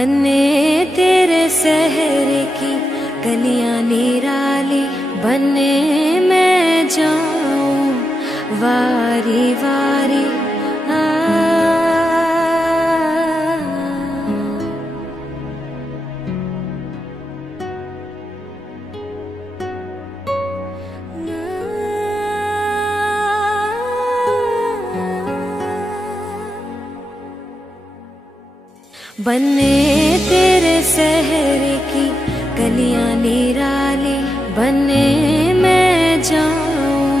बने तेरे शहर की गलियां निराली, बने मैं जाऊं वारी वारी। बने तेरे शहर की गलियां निराली, बने मैं जाऊं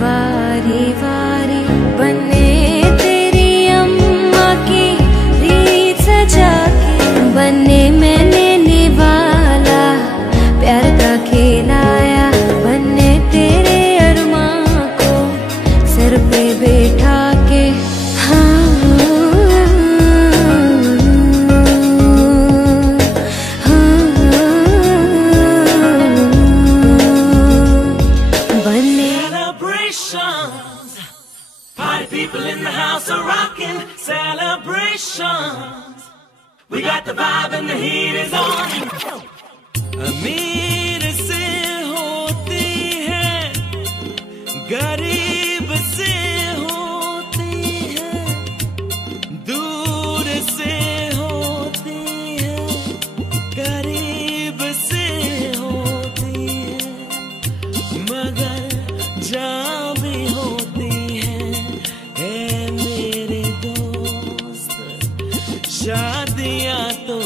वारी वारी। बने तेरी अम्मा की रीत सजा के, बने मैंने निभाला प्यार का खिलाया। बने तेरे अरमां को सर पे बैठा के, people in the house are rocking celebrations. We got the vibe and the heat is on. अमीर से होती है, गरीब से होती है, दूर से होती है, गरीब से होती है, मगर जहाँ भी होती है शादियाँ तो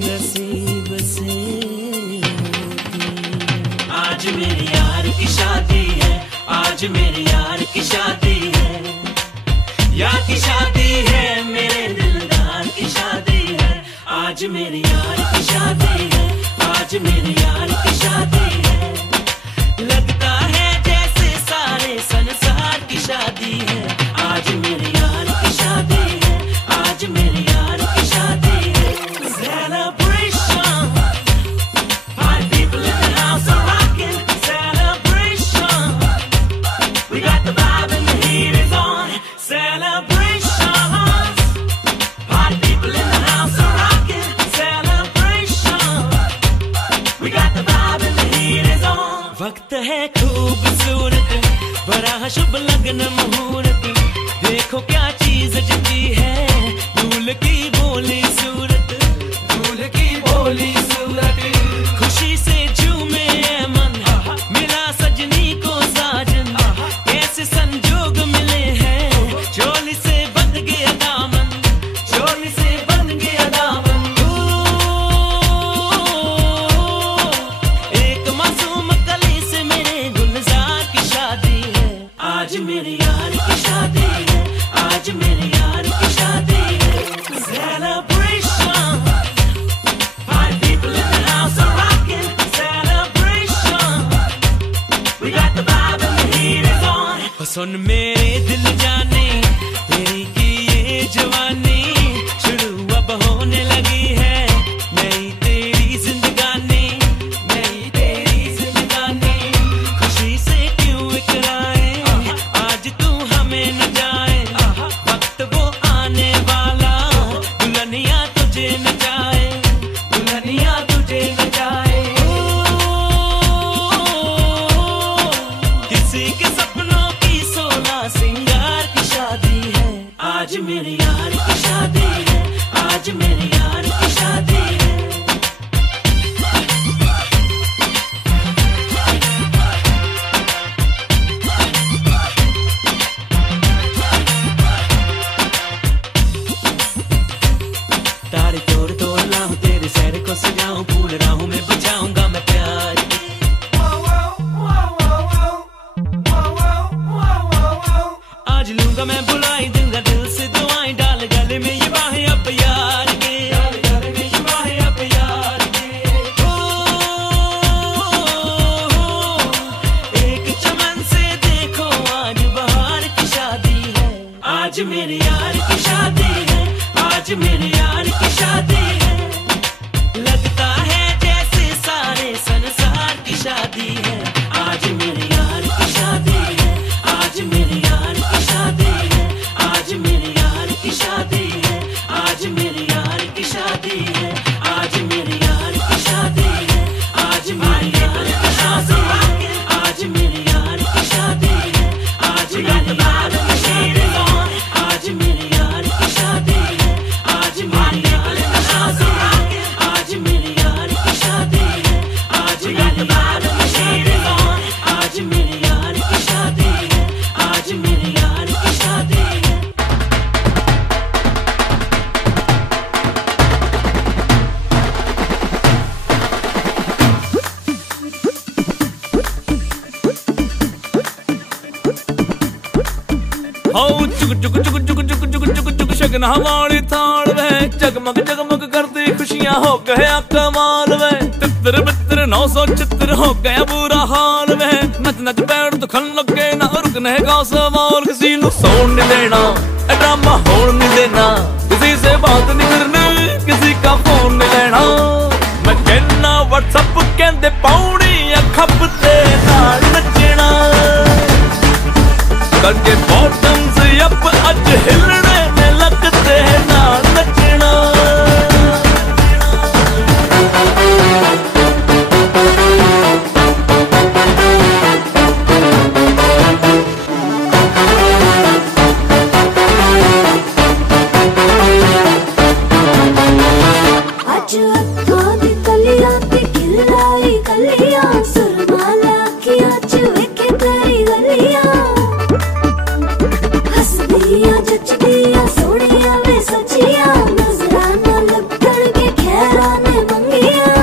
नसीब से होती। आज मेरी यार की शादी है, आज मेरी यार की शादी है, यार की शादी है, मेरे दिलदार की शादी है। आज मेरी यार की शादी है, आज मेरी यार की शादी है। लगता है जैसे सारे संसार की शादी है। आज मेरी यार की शादी है, आज मेरी यार की शादी है। Celebration, party people in the house are rocking. Celebration, we got the vibe and the heat is on. Celebrations, party people in the house are rocking. Celebration, we got the vibe and the heat is on. वक्त है खूबसूरत, बड़ा शुभ लगन मुहूर्त, देखो क्या चीज जगी है, दूल्ह की बोली सूरत, दूल्ह की बोली सूरत। खुशी से झूमे मन, मिला सजनी को साजन, कैसे संजोग मिले हैं, चोली से बंध गया दामन, चोली से बंध गया दामन। एक मासूम कली से मेरे गुलजार की शादी है। आज मेरी यार की शादी है, आज मेरी यार की शादी है। Celebration, party people in the house are rocking. Celebration, we got the vibe and the heat is on. सुन मेरे दिल जाने, तेरी की ये जवानी शुरू अब होने लगी है। नई तेरी जिंदगानी, नई तेरी जिंदगानी, खुशी से क्यों इकराए, आज तू हमें न जाए। वक्त वो आने वाला, दुल्हनिया तुझे न जाए, दुल्हनिया तुझे न जाए। किसी के सपनों की 16 सिंगार चुक चुक चुक चुक चुक चुक चुक चुक शगना वाली थाल में जगमग जगमग करती खुशियां हो गया कमाल में तितर बितर 976 हो गया बुरा हाल में नच नच पैर तो खन लगे ना रुकने का सवाल किसी नु सोन नहीं देना ड्रामा होन नहीं देना किसी से बात नहीं करनी किसी का फोन नहीं लेना मैं कहना व्हाट्सएप कहते पाउनी खपते नाल नचना करके बॉटम्स अप अज हिलने में लगते नाल नचना अज अखों दी कलियां ते खिलाई कलियां सुरमाला की अज वेखे तेरी गलियां हसदियां जचदियां सोहणियां वे सचियां नजराना लगण के खैरा ने मंगियां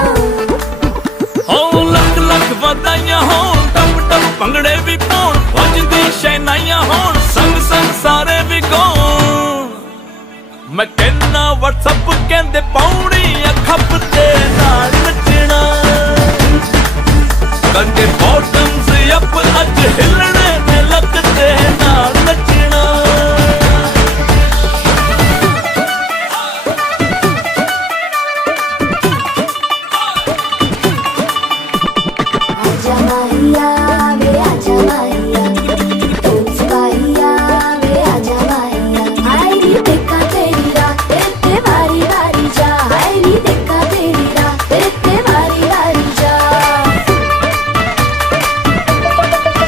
हो लख लख वधाइयां होण टप टप भंगड़े भी पाउण वजदी शहनाइयां होण संग संग सारे भी गाउण मैं कहना व्हाट्सएप कहते पाउनी खपते नाल नचना करके बॉटम्स अप अज हिलने में लगते नाल नचना आजा माहिया वे आजा माहिया तुम सिपाहिया वे आजा माहिया हाय नी देखा तेरी रात ते बारी बारी जा हाय नी देखा तेरी रात ते बारी बारी जा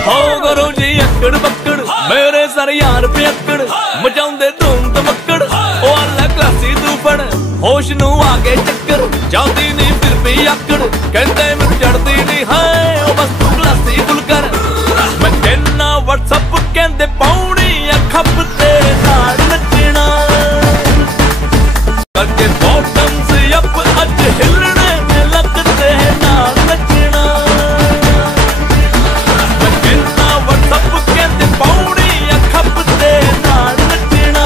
हो करो जी अकड़ बकड़ मेरे सर यार पे अकड़ मचाउंदे धूम धमकड़ ओ अल्लाह क्लासी तू फड़ होश नू आगे चक्कर जाती नहीं फिर भी अकड़ कहते मैनू चढ़ती नहीं है ओ बस तू क्लासी फुल कर मैं कहना व्हाट्सएप कहते पाउनी खपते नाल नचना करके बॉटम्स अप अज हिलने में लगते नाल नचना मैं कहना व्हाट्सएप कहते पाउनी खपते नाल नचना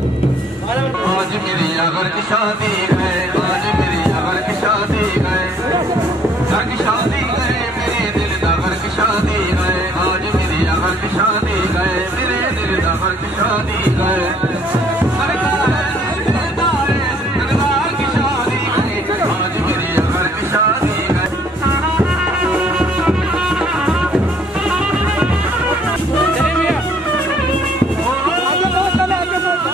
आज मेरी अगर की शादी है आज मेरी अगर की शादी है घर की शादी है मेरे दिल दागर की शादी है आज मेरी अगर की शादी है मेरे दिल दागर की शादी है सरदार की शादी है आज मेरी अगर की शादी है आगे बहुत चले आगे बहुत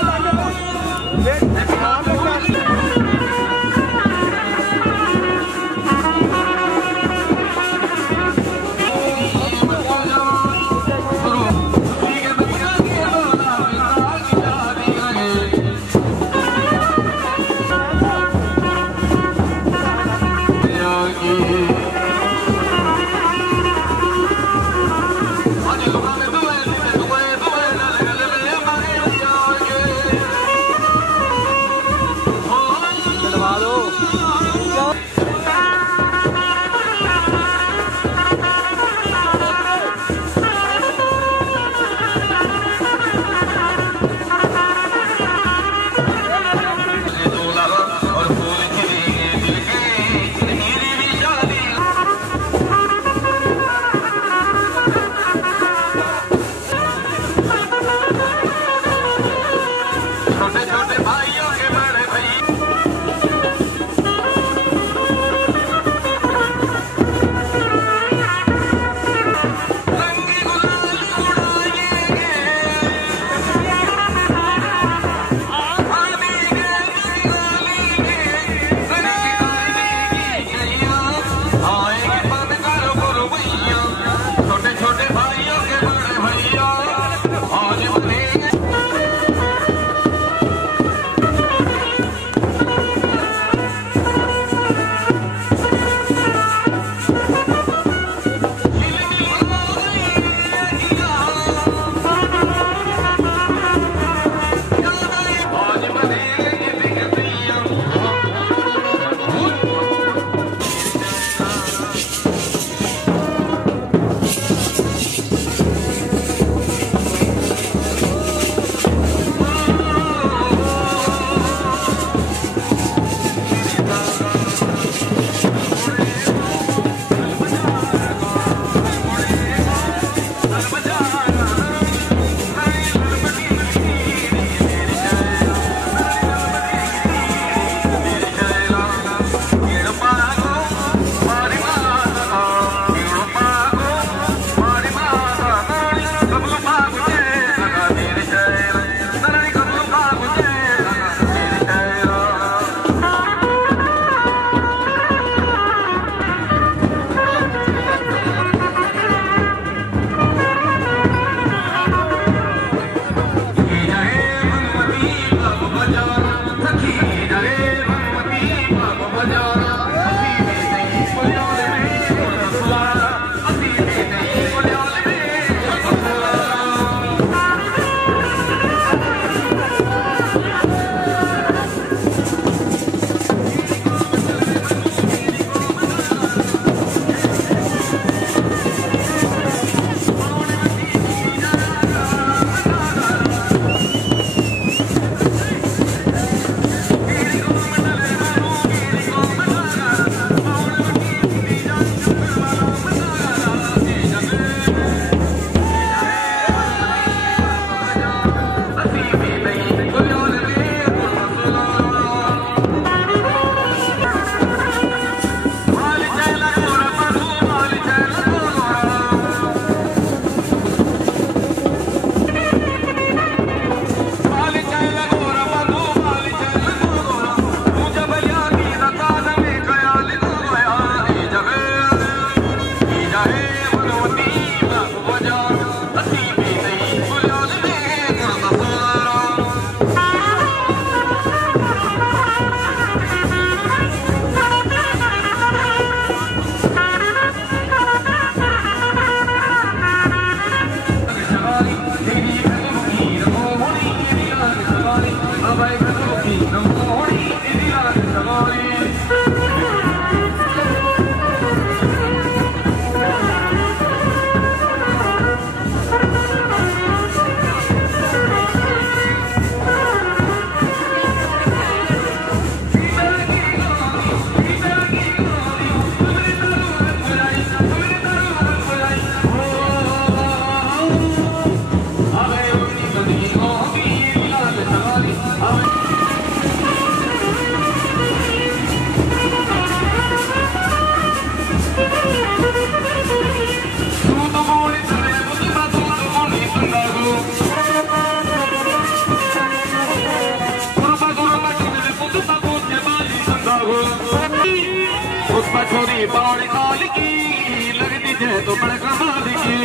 बच्चों की पौड़ी खाल की लगती है तो बड़े कमाल की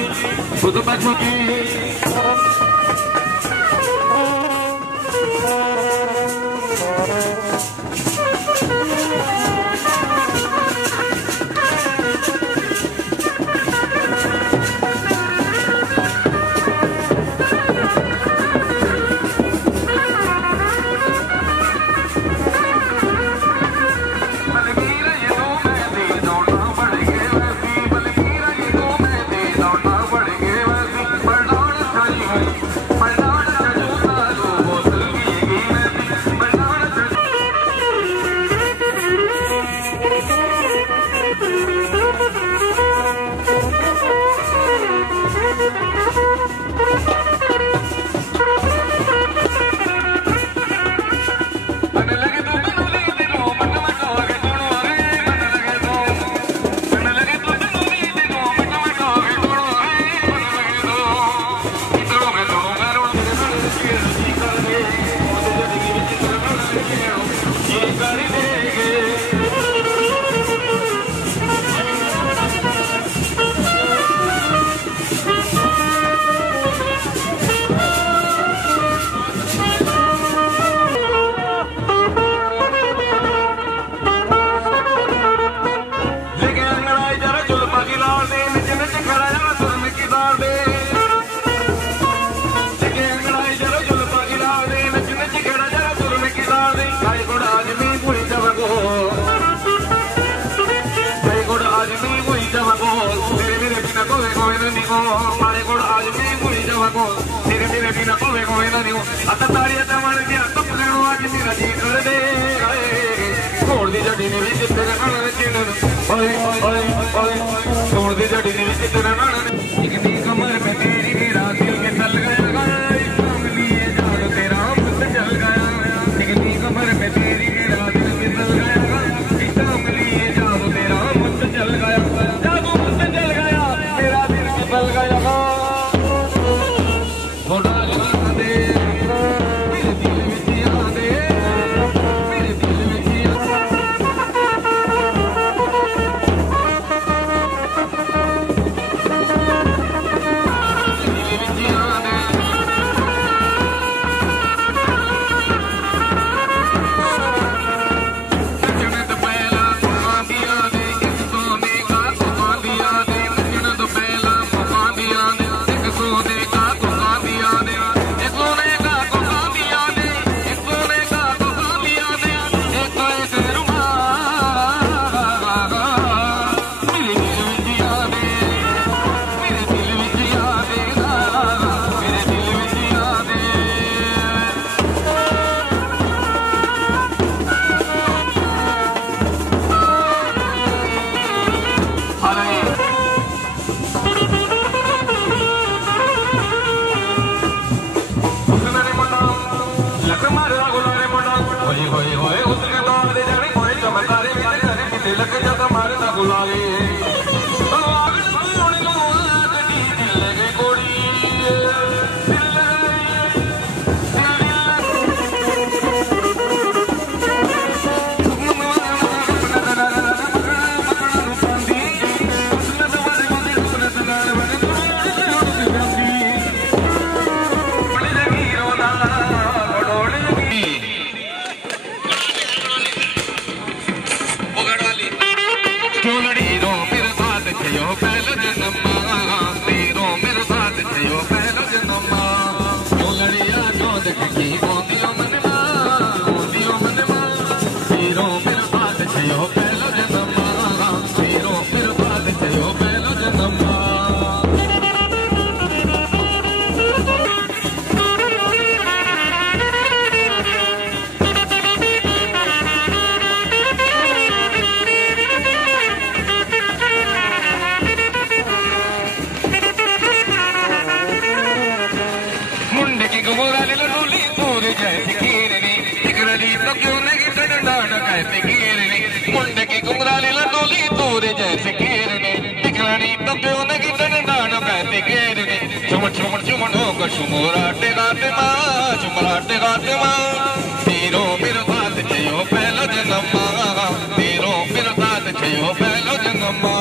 खुद बच्चों की मारे को आज मैं मुड़ी जावा को तेरे मेरे बिना कोवे कोवे ना नियो आता ताड़िया तमण दिया तो पकड़ो आज मेरा जी कर दे छोड़ दी जड़ी ने भी तेरे नाल चिन ओए ओए ओए छोड़ दी जड़ी ने भी तेरे नाल एक दी कमर पे तेरी मेरा दिल के चल गया कमली जान तेरा मुझ चल गया एक दी कमर पे तेरी मेरा दिल के चल गया कमली जान तेरा मुझ चल गया जादू मुझ चल गया तेरा दिल के चल गया थोड़ा लगा दे मेरे दिल में आ दे मेरे दिल में लग जाता मारता गुलाले मुंडे की कुमराली लटोली तोरे जैसे घेरने दिखलानी तो क्यों नहीं डंडाना कहते घेरने चुमन चुमन चुमन होकर चुमराटे गाते माँ तेरो मेरे साथ चाहिए पहला जन्म माँ तेरो मेरे साथ चाहिए अम्मा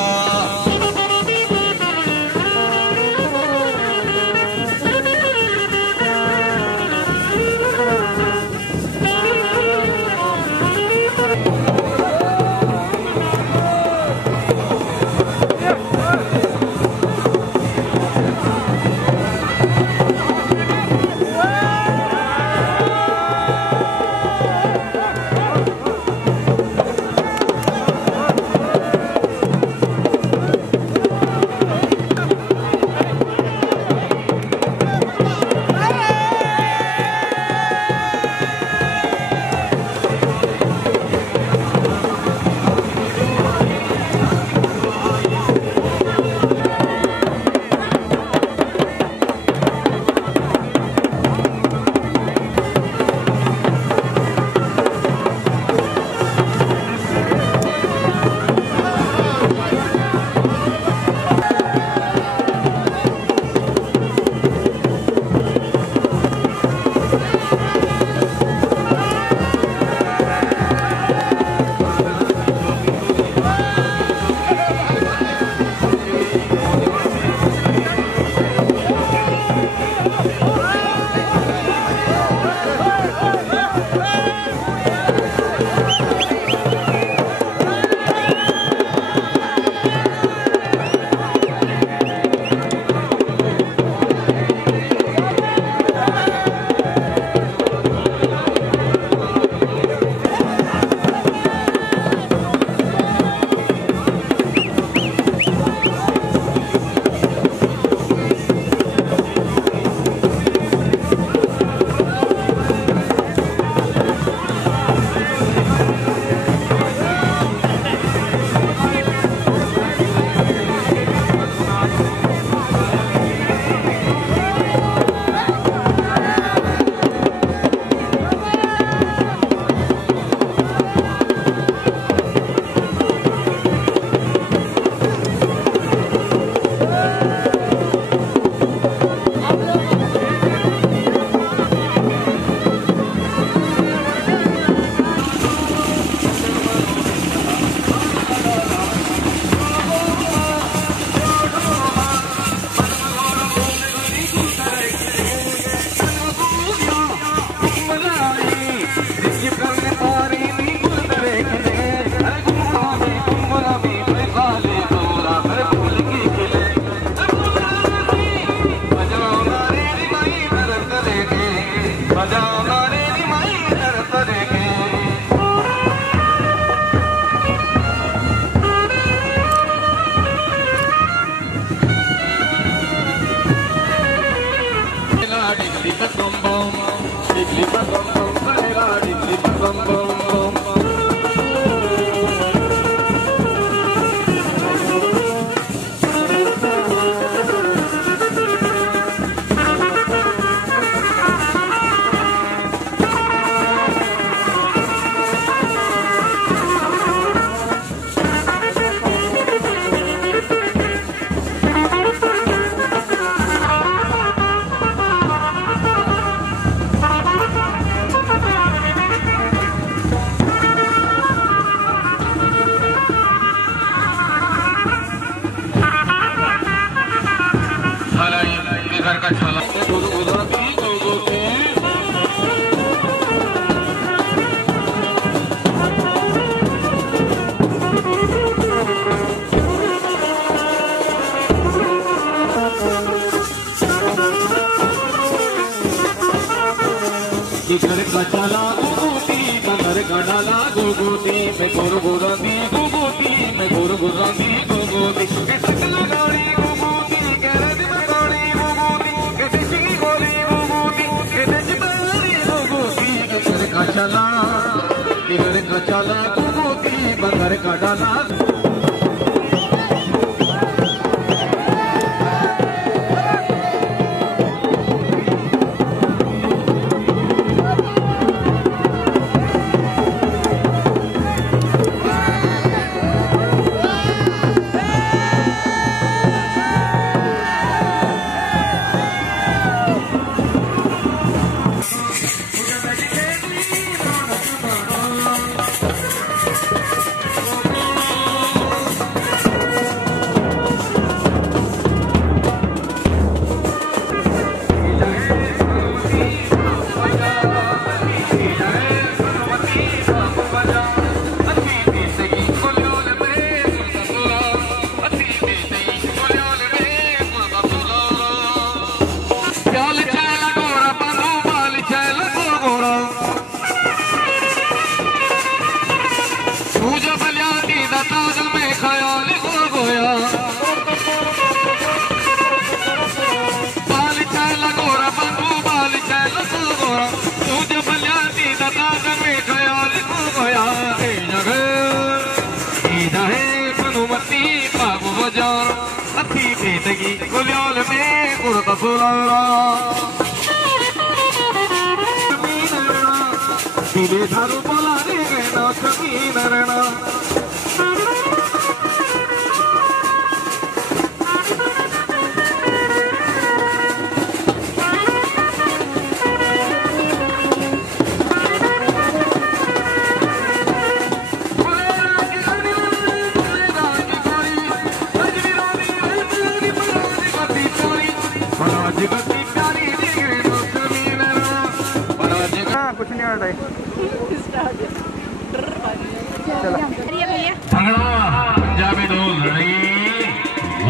घर का चला गुगुती घर का डाला गुगुती मैं गोर गोरा दी गुगुती मैं गोर गोरा दी गुगुती सकला गाड़ी गुगुती करद गाड़ी गुगुती किसी गोली गुगुती किसी बारी गुगुती घर का चला गुगुती घर का डाला जान अथी पेतगी गुल्याल में गुरता सुरारा दिले धारू बोला रे गैना कमी नरना कुछ नहीं आ रहा है। पंजाबी ढोल लड़ी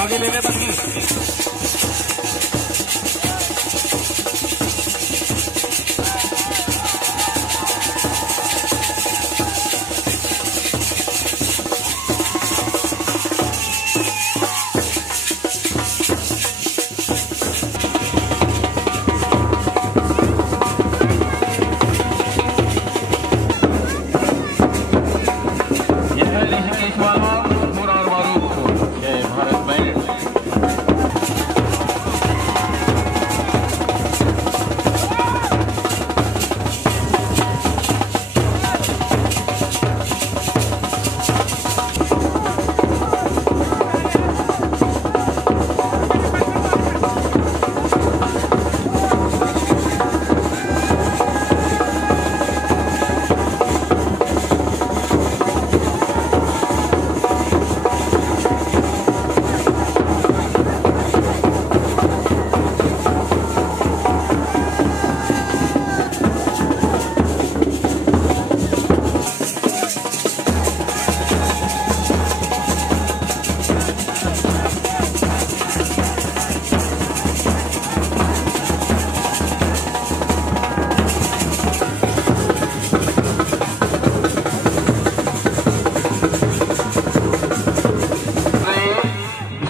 आगे लेने बाकी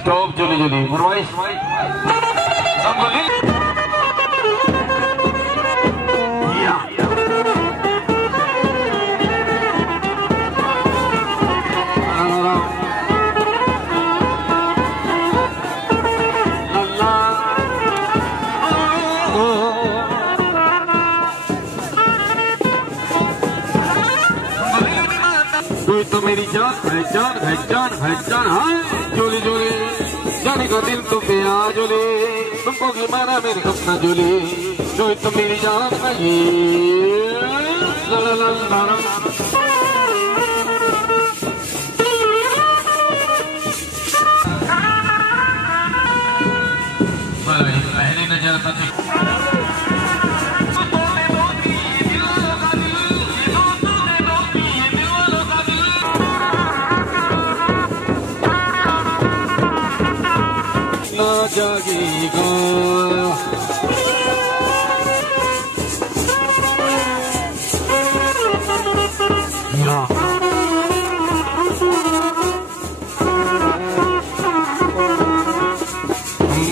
स्टॉप जल्दी जल्दी फरमाइश तो मेरी जान पहचान पहचान पहचान हाँ जोली जोली जाने का दिल तुम पे आ जोली तुमको भी मारा मेरे सपना जोली जो तो मेरी जान नहीं ला ला ला ला ला पहली नजर पर जागेगा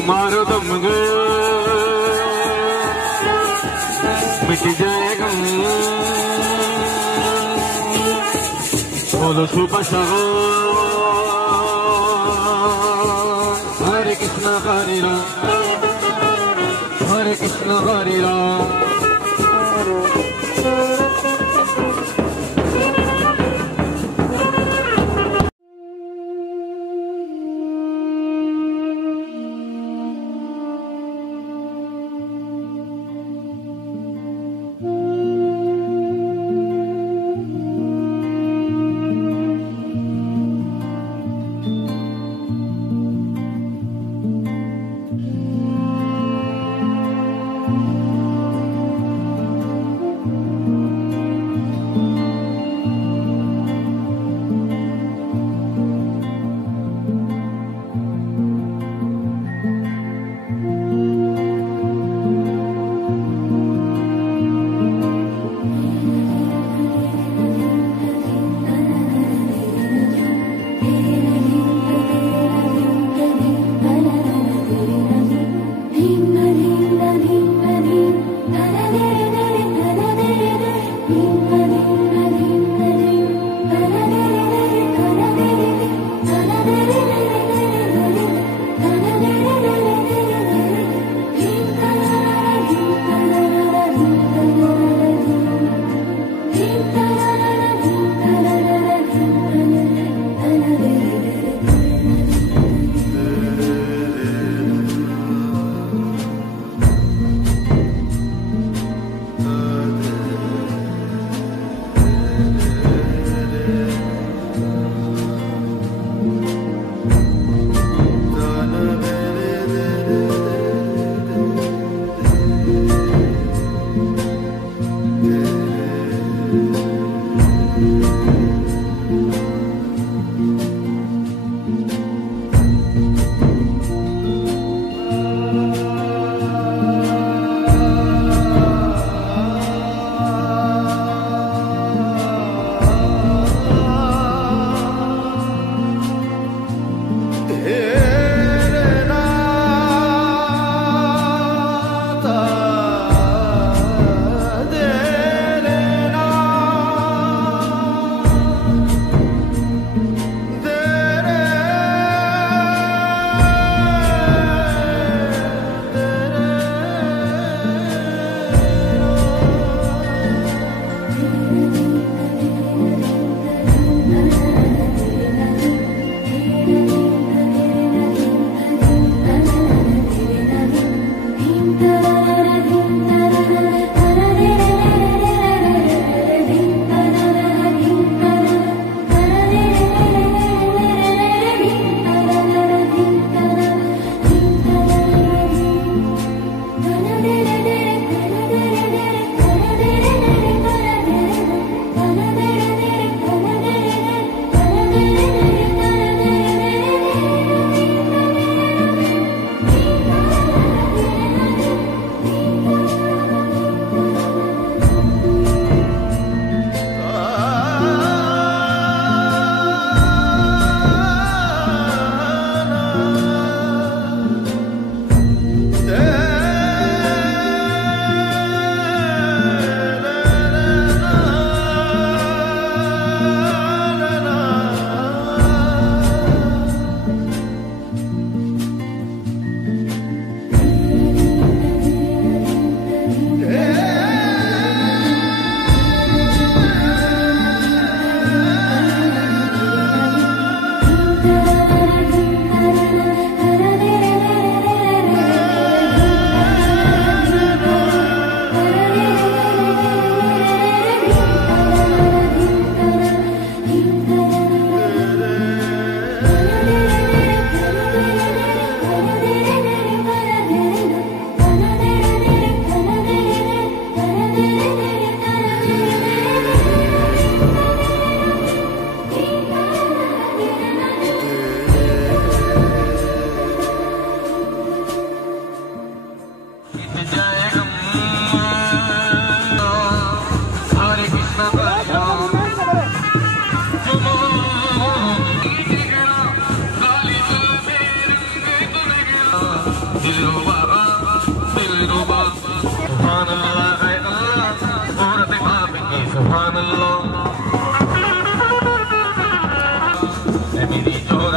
मारो दम मिट जाएगा बोलो सुबह शाम हरे कृष्ण हरे राम हरे कृष्ण हरे राम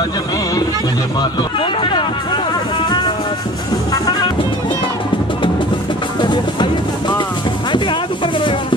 जमीन मुझे मालूम हाथ ऊपर करो यार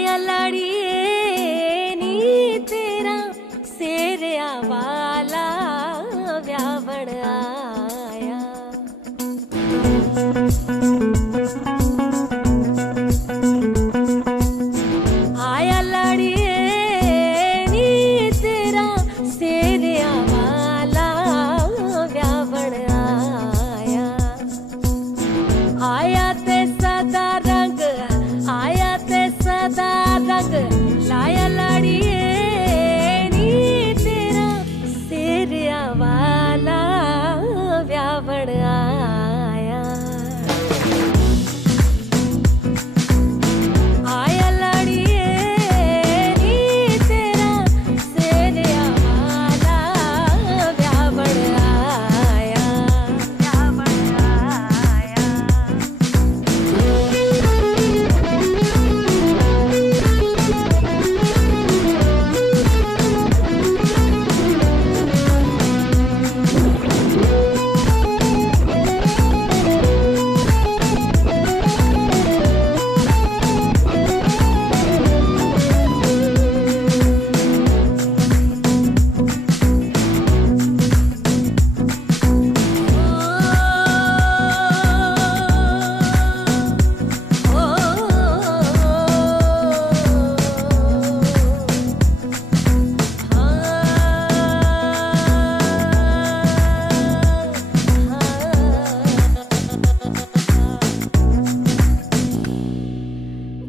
आया लाड़िए नी तेरा सेरिया वाला व्यावण आया। आया लाड़िए नी तेरा सेरिया वाला व्यावण आया। आया ते सदा रंग, आया ते सदा रंग, लाया लाड़िए नी तेरा सेरिया वाला व्यावण आया। आया लाड़िए नी तेरा सेरिया वाला व्यावण आया, व्यावण आया।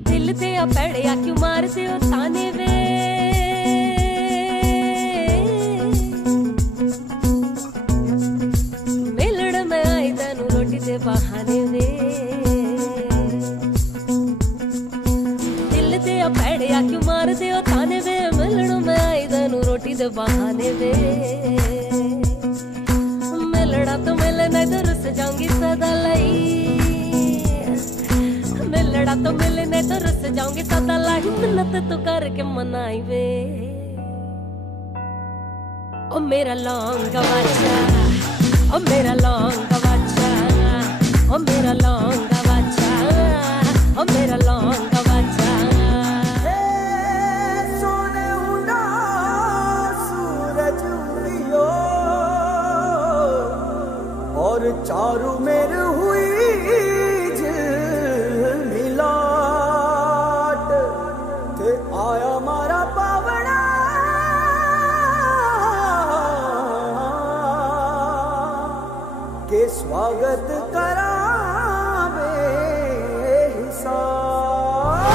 दिल ते पड़िया क्यों मारते हो ताने वे, मिलड़ में आई तेनू रोटी दे बहाने वे। दिल ते पड़िया क्यों मारते हो ताने वे, मिलड़ में आई तेनू रोटी दे बहाने वे। मिलड़ा तो मिले नहीं तो रुस जाऊंगी सदा लई, मिलड़ा तो मिले नहीं तो रुस जाऊंगी सदा लाई, मिन्नत तो करके मनाई वे। ओ मेरा लौंगा बाचा, ओ मेरा लौंगा बाचा, ओ मेरा लौंगा बाचा, ओ मेरा लौंगा बाचा। सोने उड़ा सूरज उड़ियो और चारू मेर हुई मिलाट ते आया मारा पावड़ा के स्वागत करावे हिसाब।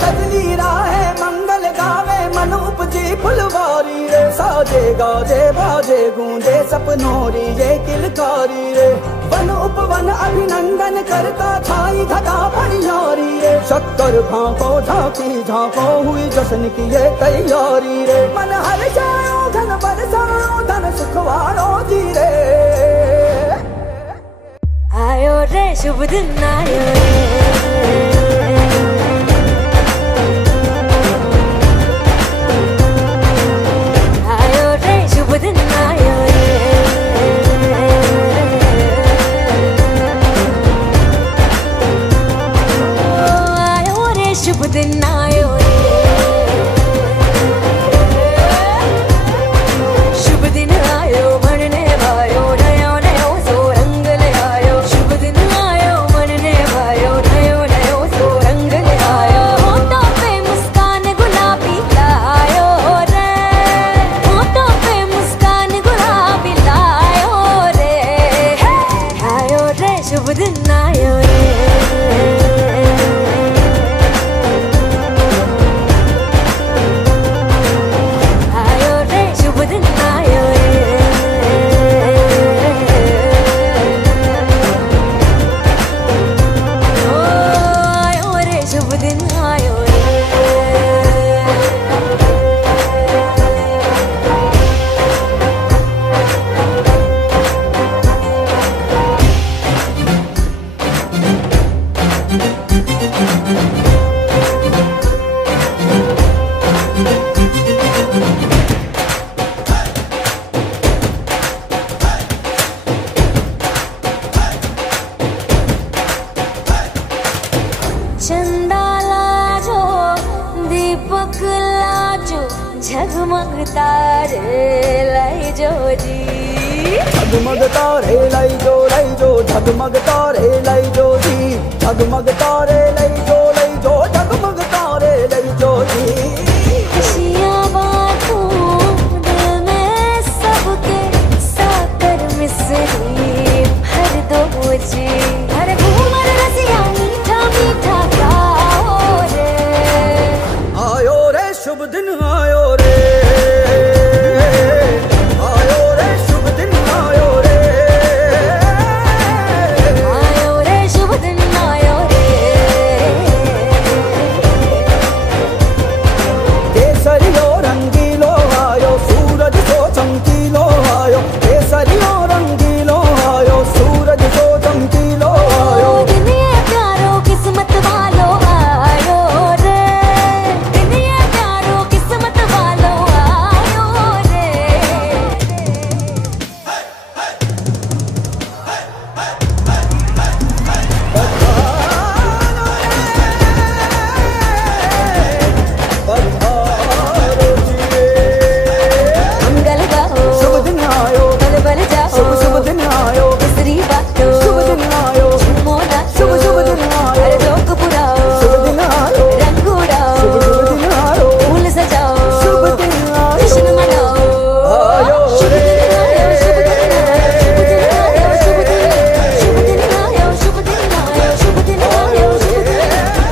सजनी राहे मंगल गावे मन उपजी फुलवारी रे, साजे गाजे बाजे गूंजे सपनोरी ये किलकारी रे। वन उपवन अभिनंदन करता छाई धगा परियारी रे, शक्कर भांको झांकी झांको हुई जश्न की ये तैयारी रे। मन हर जाओ धन बरसाओ धन सुखवारो जी रे। आयो रे शुभ दिन आयो रे, आयो रे शुभ दिन आयो रे, आयो रे शुभ दिन आयो रे। शुभ दिन आयो बनने वायो नयो नयो सो रंग ले आयो, शुभ दिन आयो बनने वायो नयो नयो झगमग तारे लाई जो जी, झगमग तारे लाई जो झगमग तारे लाई जो जी, झगमग तारे लाई जो झगमग तारे लाई जो जी। खुशियाँ बांटूं दिल में सबके, साकर मिसरी भर दो जी, हर घूमर रसिया मीठा मीठा गाओ रे। आयो रे शुभ दिन आयो रे, आयो रे शुभ दिन आयो रे, आयो रे शुभ दिन आयो रे। केसरियो रंगीलो आयो, सूरज सो चमकीलो आयो, केसरियो रंगीलो आयो, सूरज सो चमकीलो आयो। दुनिया प्यारो किस्मत वालो आयो रे, दुनिया प्यारो किस्मत वालो आयो रे। पधारो जिए, मंगल गाओ, शुभ दिन आयो, बल बल जाओ, शुभ शुभ दिन आयो, मिसरी बाटो, शुभ दिन आयो, झूमो नाचो, शुभ शुभ दिन आयो, हर जोक पुराओ, शुभ दिन आयो, रंग उड़ाओ, शुभ शुभ दिन आयो, फूल सजाओ, शुभ दिन आयो, जश्न मनाओ, आयो शुभ रे। दिन आयो, शुभ दिन आयो, शुभ दिन आयो, शुभ दिन आयो, शुभ दिन आयो,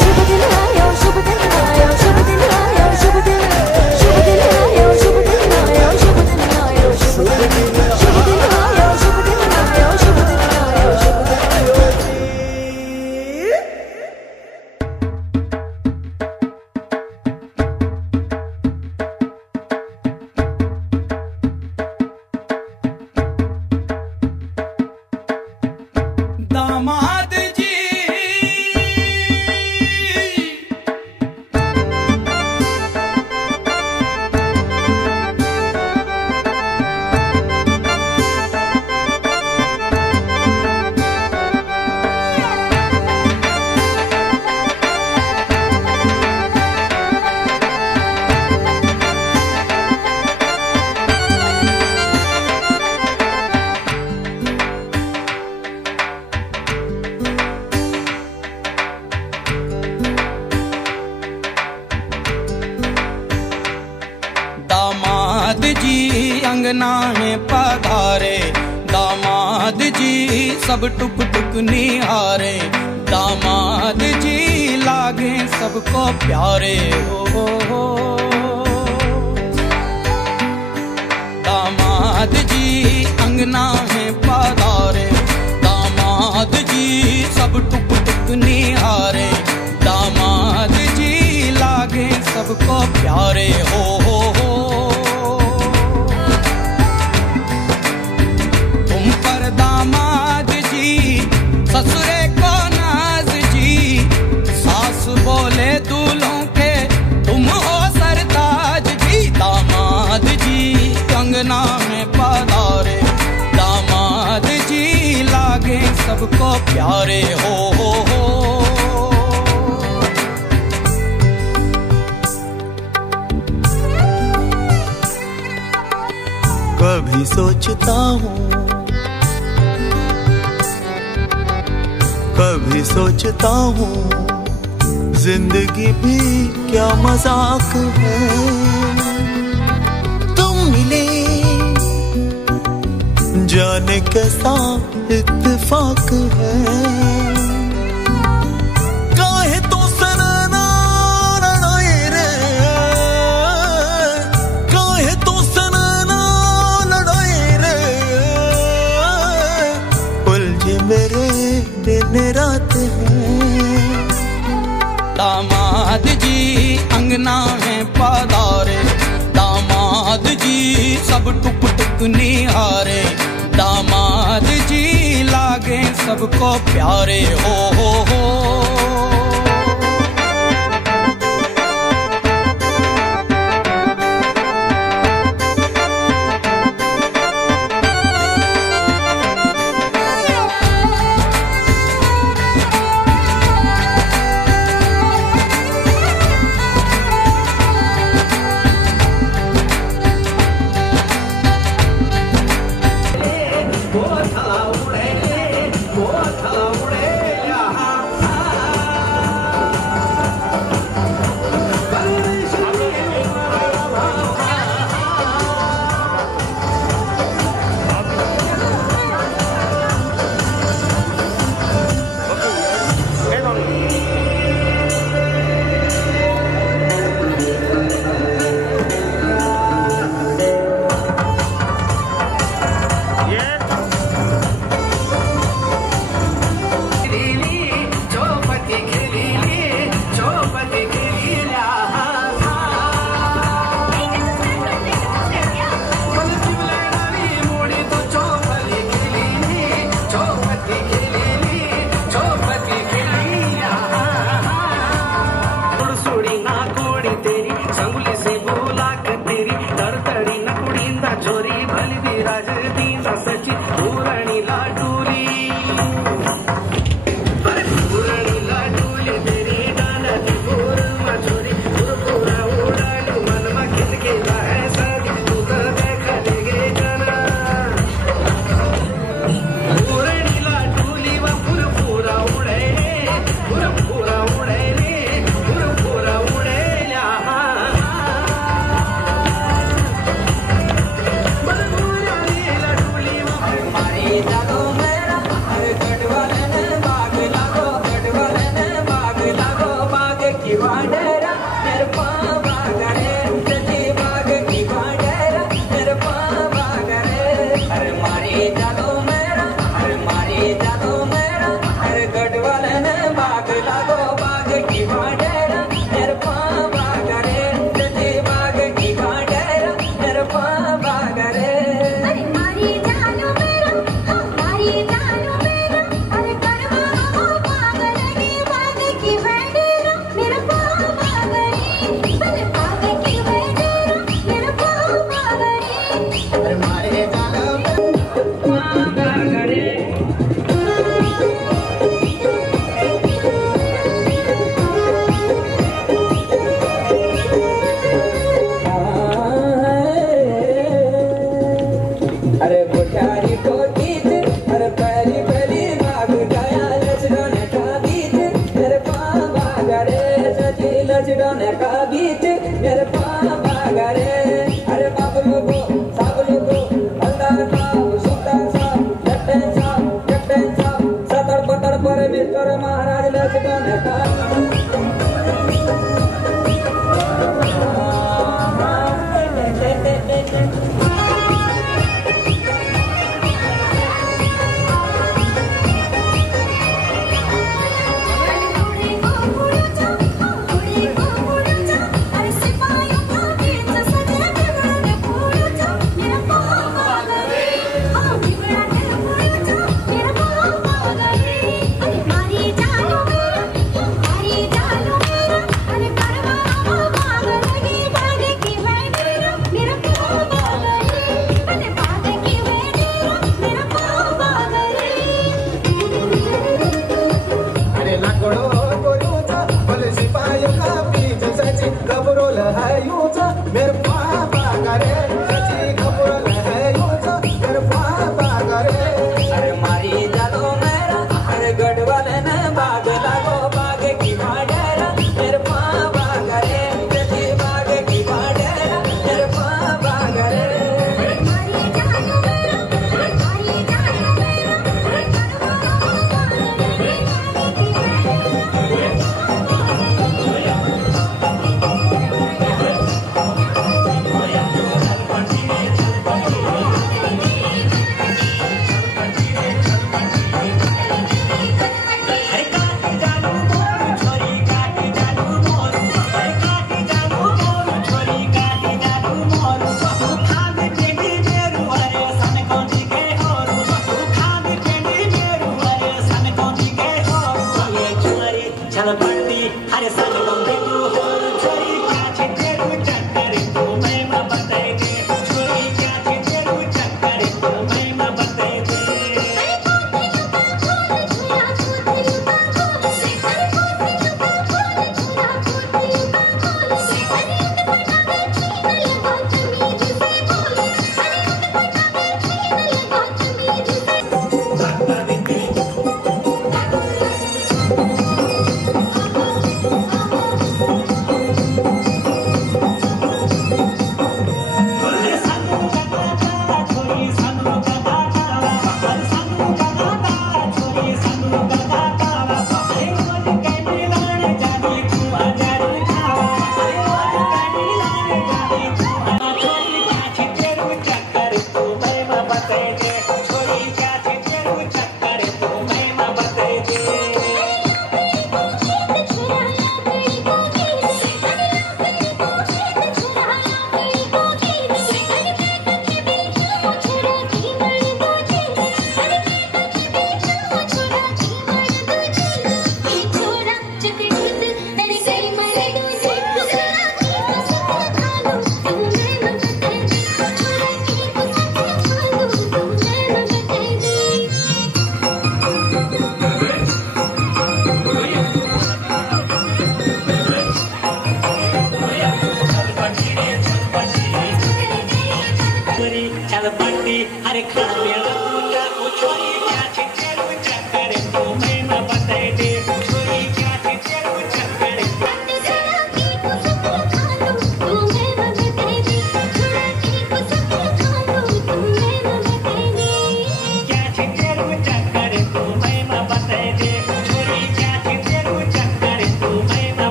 शुभ दिन आयो, शुभ दिन आयो, शुभ दिन आयो, शुभ दिन आयो, शुभ दिन आयो, शुभ दिन आयो, शुभ दिन आयो, शुभ दिन आयो, शुभ दिन आयो, शुभ दिन आयो, शुभ दिन आयो, शुभ दामाद जी दामाद जी अंगना में पधारे, दामाद जी सब टुक टुक निहारे, दामाद जी लागे सबको प्यारे हो। दामाद जी अंगना में पधारे, दामाद जी सब टुक टुक निहारे, दामाद जी लागे सबको प्यारे हो। तुम पर दामाद जी ससुरे को नाज जी, सास बोले दूल्हों के तुम हो सरताज जी। दामाद जी अंगना में पधारे, दामाद जी लागे सबको प्यारे हो। कभी सोचता हूँ, कभी सोचता हूँ, जिंदगी भी क्या मजाक है। तुम मिले जाने कैसा इत्तेफाक है। काहे तो सनना लड़ाई रे, काहे तो सनना लड़ाई रे, उलझे मेरे दिन रात है। दामाद जी अंगना में पधारे, दामाद जी सब टुक टुक निहारे, दामाद जी लागे सबको प्यारे हो। संगुली से बोला के तेरी तड़तड़ी नकुड़ींदा चोरी भली दी राज दींदा सची पूरणी लाडूली अरे पूरणी लाडूली तेरी डाना दी पूर मचोरी पूरा उड़ालू मन में खिल के है सदी तू तो देखा देगे जाना पूरणी लाडूली वा पूरा उड़े पूरा उड़े पूरा उड़े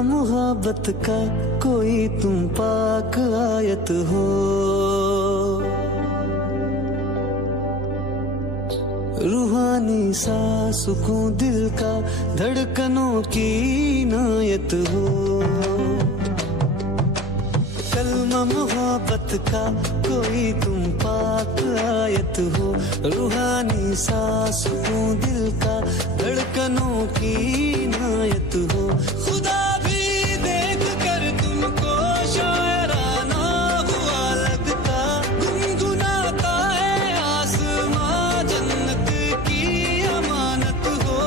मोहब्बत का कोई तुम पाक आयत हो, रूहानी सा सुकून दिल का धड़कनों की इनायत हो। कलमा मोहब्बत का कोई तुम पाक आयत हो, रूहानी सा सुकून दिल का धड़कनों की इनायत हो। खुदा भी देख कर तुमको शायराना हुआ लगता, गुनगुनाता है आसमां जन्नत की अमानत हो।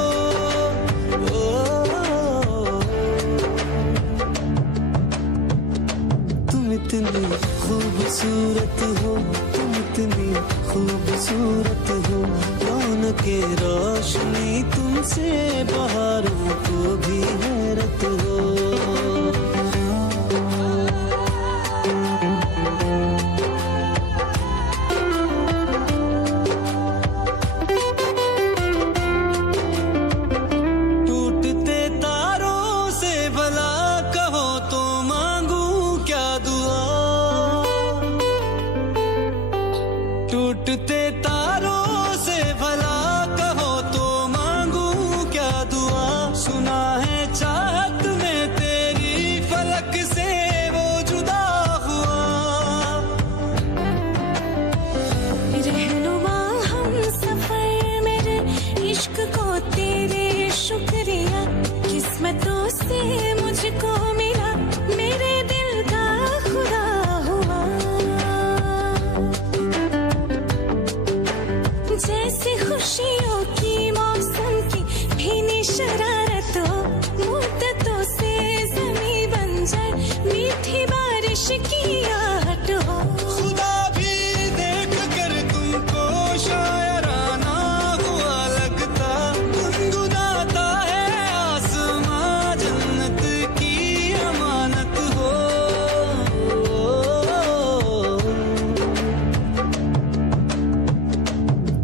तुम इतनी खूबसूरत हो, तुम इतनी खूबसूरत हो, रौनके रोशनी तुमसे बहारों को भी हैरत हो। टूटते तारों से भला कहो तो मांगू क्या दुआ, टूटते तारों से भला कहो तो मांगू क्या दुआ। सुना है चाहत में तेरी फलक से वो जुदा हुआ। रहनुमा हम सफर मेरे इश्क को तेरे शुक्रिया, किस्मतों से मुझको मिला मेरे दिल शरारतों मुद्दतों से ज़मीं बंजर मीठी बारिश की आहट हो। खुदा भी देख कर तुमको शायराना हुआ लगता, गुनगुनाता है आसमां जन्नत की अमानत हो।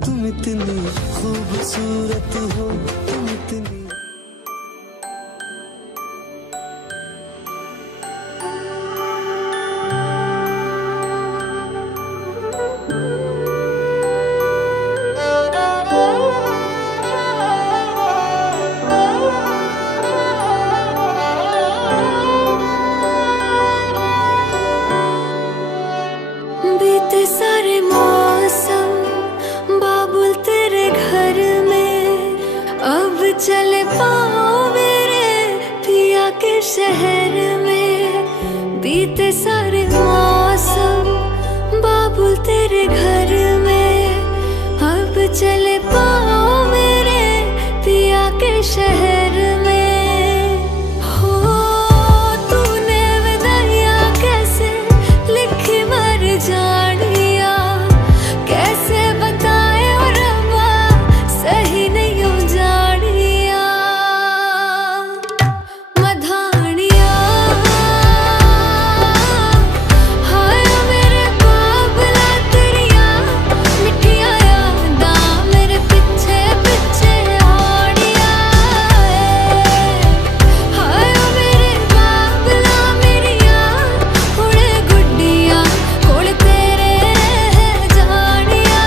तुम इतनी खूबसूरत हो, तुम इतनी बीते सारे मौसम बाबुल तेरे घर में, अब चले पाओ मेरे पिया के शहर में। बीते सारे मौसम बाबुल तेरे घर में, अब चले पाओ मेरे पिया के शहर में। हो तूने विदाइयाँ कैसे लिखी मर जानिया, कैसे बताए और रब्बा सही नहीं हो जानिया। मधानिया हाय मेरे बाबला तेरिया मिठिया यादां मेरे पिछे पिछे आड़िया। हाय मेरे बाबला मेरिया हुणे गुड्डिया कोल तेरे जानिया।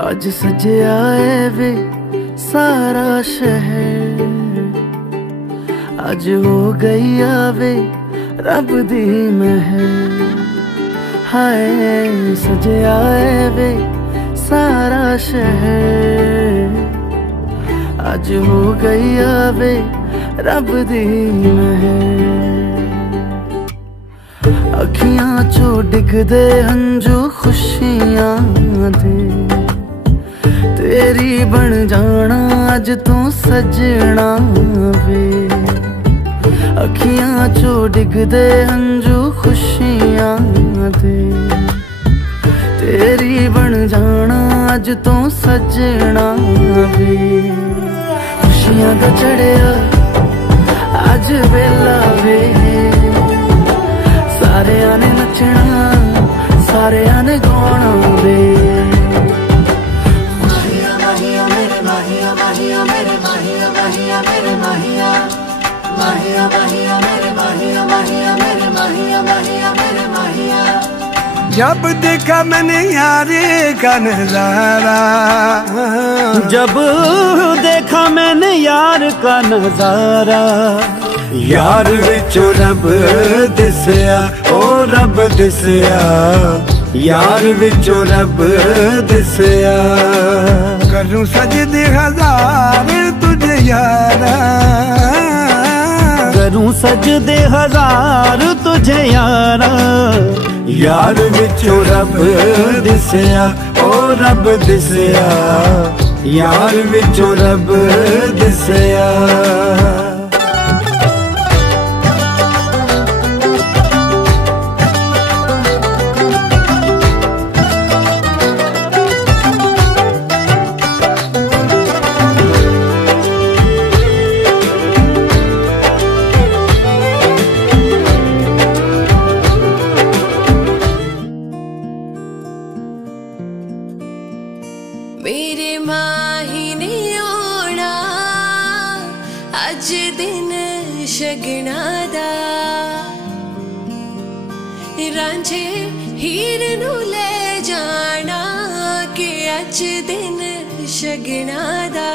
आज सजया है वे सारा शहर, आज हो गई आवे रब दी महर। हाय सजया है वे सारा शहर, आज हो गई आवे रब दी महर। अखियां चो डिगदे हंजू खुशियां दे, तेरी बन जाना अज तू सजना वे। अखियां चो डिगदे हंजू खुशियां दे, तेरी बन जाना अज तू सजना वे। खुशियां दा चढ़िया अज वेला वे, सारेयां ने नचना सारेयां ने गाना वे। जब देखा मैंने यारे का नजारा, जब देखा मैंने यार का नजारा, यार विचो रब दिसया ओ रब दिसया, यार विचो रब दिसया। करूं सजदे हजार तुझे यारा, करूं सजदे हजार तुझे यारा। यार विचो रब दिसया ओ रब दिसया, यार विचो रब दिसया। अज दिन शगना दा रांझे हीर नू ले जाना कि अज दिन शगना दा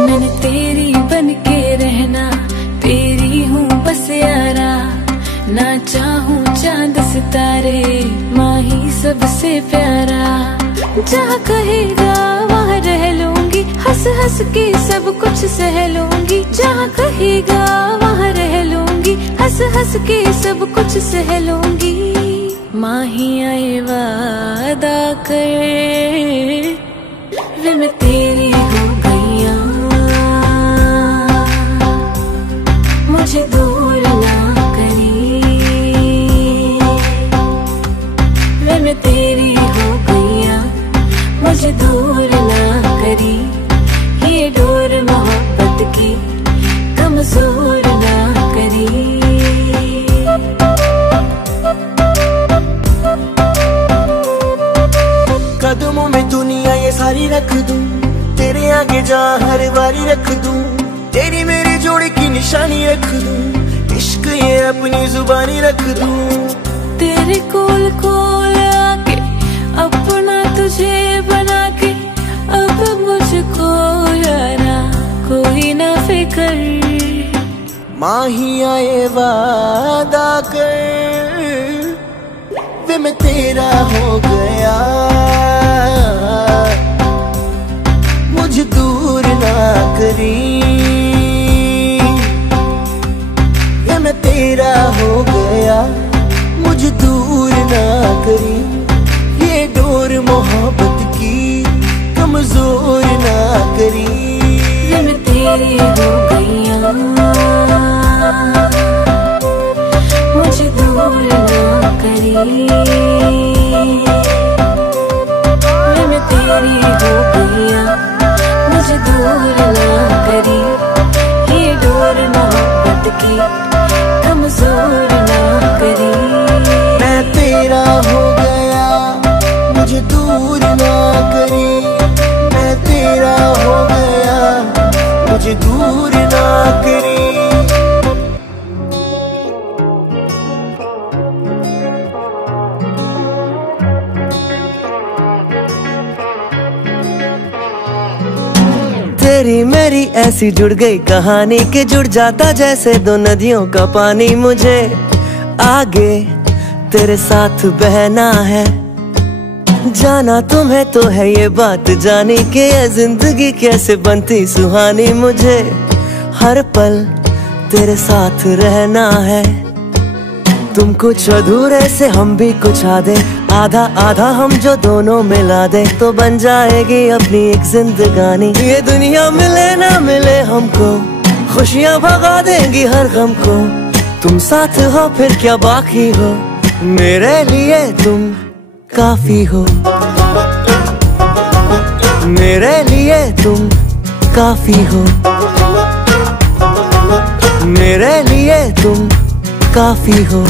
मैंने तेरी बन के रहना, तेरी हूँ बस यारा, ना चाहूँ चांद सितारे, माँ ही सबसे प्यारा। जहाँ कहेगा वहाँ रह लूंगी, हंस हंस के सब कुछ सह लूंगी। जहाँ कहेगा वहाँ रह लूंगी, हंस हंस के सब कुछ सह लूंगी। माँ ही आए वादा कर, वे मैं तेरी हो गईया, मुझे दूर ना करी। वे मैं तेरी हो गईया, मुझे दूर ना करी। ये डोर मोहब्बत की कमजोर ना करी। कदमों में दुनिया ये सारी रख दूं, तेरे आगे जहाँ हर बारी रख दूं। तेरी मेरी जोड़ी की निशानी रख दूं, इश्क ये अपनी जुबानी रख दूं। तेरे कोल कोल आके अपना तुझे बना के, अब मुझको यारा कोई ना फिकर। माँ ही आए वादा कर, वे मैं तेरा हो गया, मुझे दूर ना करी। वे मैं तेरा हो गया, मुझे दूर ना करी। ये डोर मोहब्बत की कमजोर ना करी। वे मैं तेरी हो गईया, मुझे दूर ना करी। वे मैं तेरी हो गईया, मुझे दूर ना करी। ये डोर मोहब्बत की कमजोर ना करी। मैं तेरा हो गया, मुझे दूर ना करी। मैं तेरा हो गया, मुझे दूर ना करी। तेरी मेरी ऐसी जुड़ गई कहानी कि जुड़ जाता जैसे दो नदियों का पानी। मुझे आगे तेरे साथ बहना है, जाना तुम्हें तो है ये बात जानी कि ये जिंदगी कैसे बनती सुहानी। मुझे हर पल तेरे साथ रहना है, तुम कुछ अधूरे से हम भी कुछ आधे, आधा आधा हम जो दोनों मिला दे तो बन जाएगी अपनी एक जिंदगानी। ये दुनिया मिले ना मिले हमको, खुशियाँ भगा देंगी हर गम को। तुम साथ हो फिर क्या बाकी हो, मेरे लिए तुम काफी हो। मेरे लिए तुम काफी हो, मेरे लिए तुम काफी हो।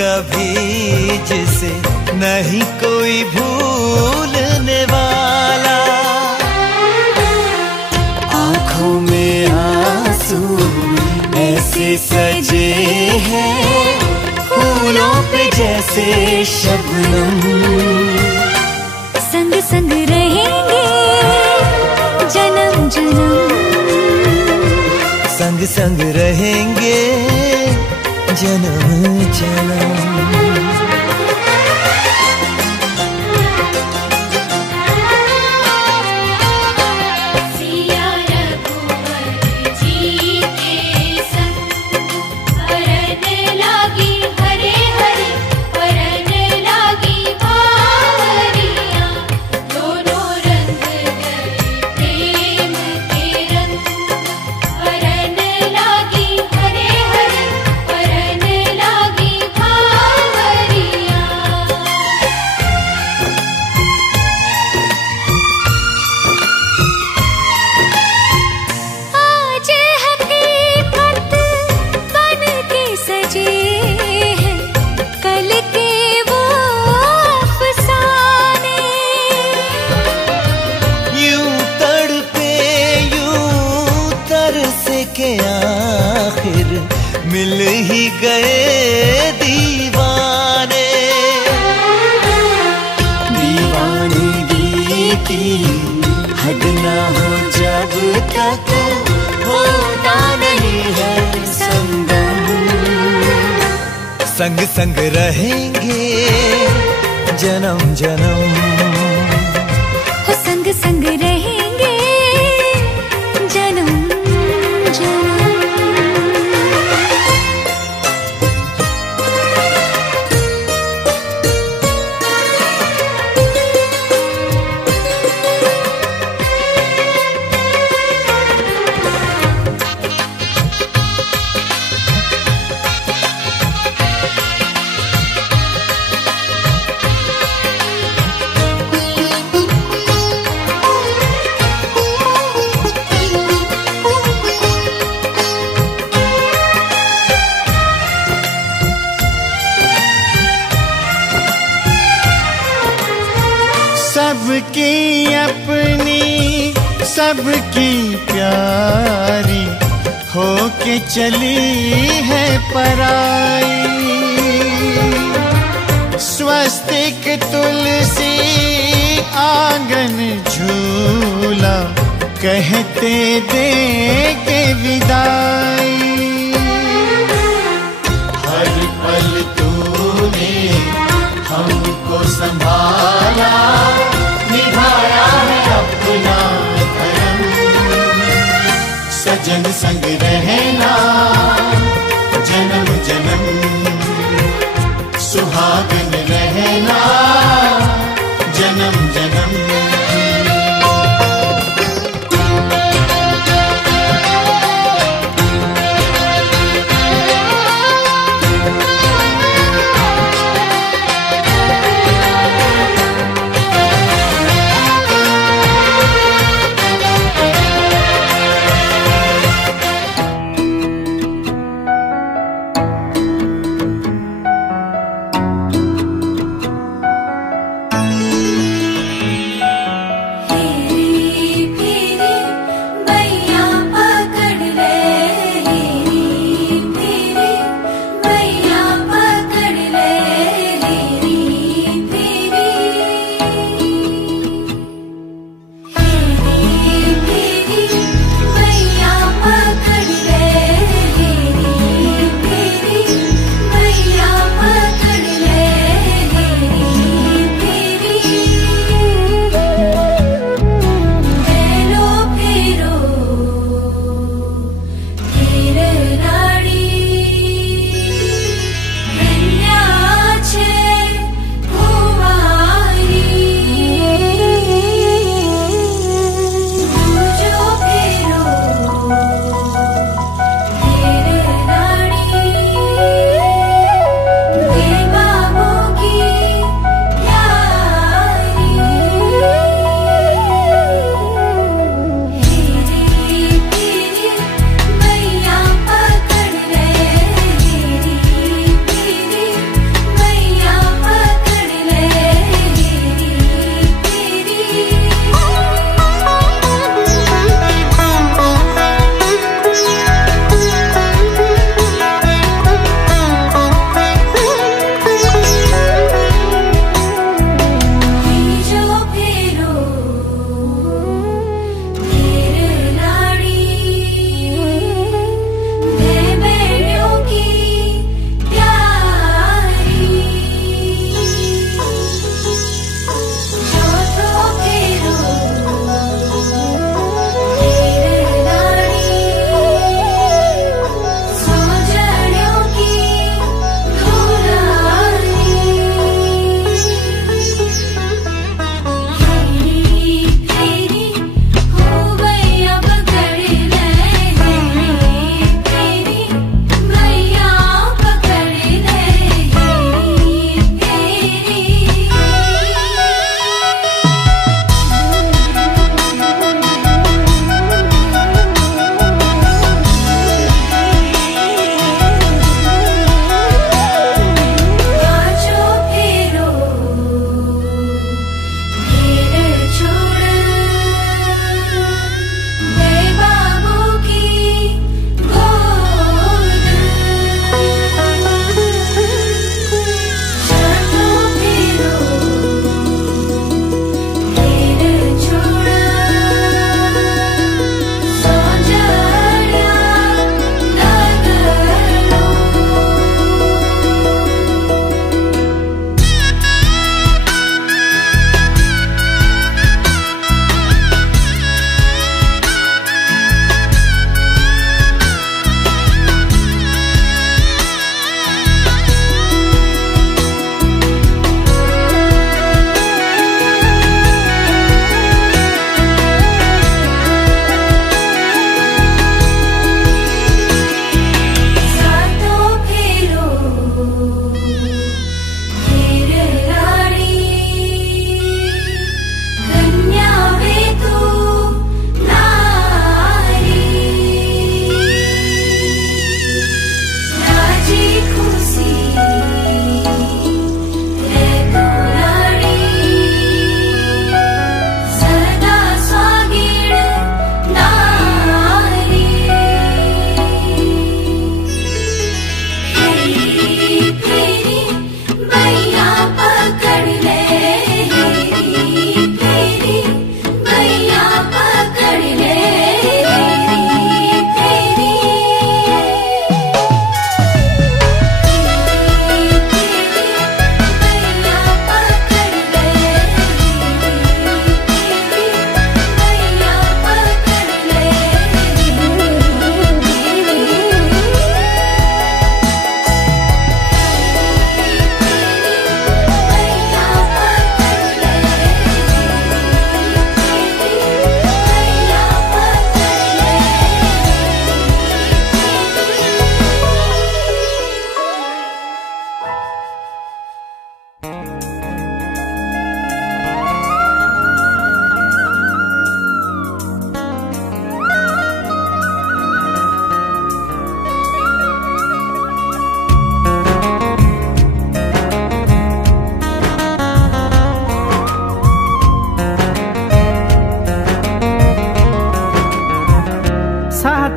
कभी जिसे नहीं कोई भूलने वाला, आंखों में आंसू ऐसे सजे हैं फूलों पे जैसे शबनम, संग संग रहेंगे जन्म जन्म, संग संग रहेंगे जन्म जन्म। हरे हरे परन लागी भावरिया। मिल ही गए दीवाने। दीवानगी की हद ना हो जब तक होता नहीं है संगम। संग संग रहेंगे जन्म जन्म, हो संग संग रहेंगे जन्म जन्म। सबकी अपनी सबकी प्यारी होके चली है पराई। स्वस्तिक तुलसी आंगन झूला कहते देंगे विदाई। हर पल तूने हमको संभाला, निभाया है अपना धर्म। सजन संग रहना जन्म जन्म, सुहागन रहना जन्म जन्म।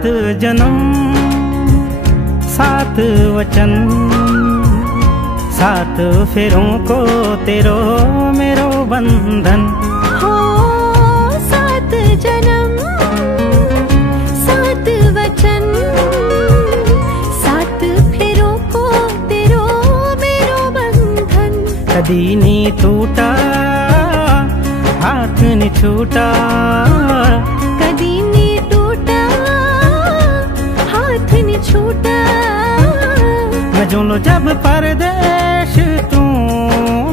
सात जन्म सात वचन, सात फेरों को तेरो मेरो बंधन। हो सात जन्म सात वचन, सात फेरों को तेरो मेरो बंधन। कदी नहीं टूटा हाथ नहीं छूटा, कदी नहीं टूटा हाथ नहीं छूटा। मैं जो लो जब परदेश तू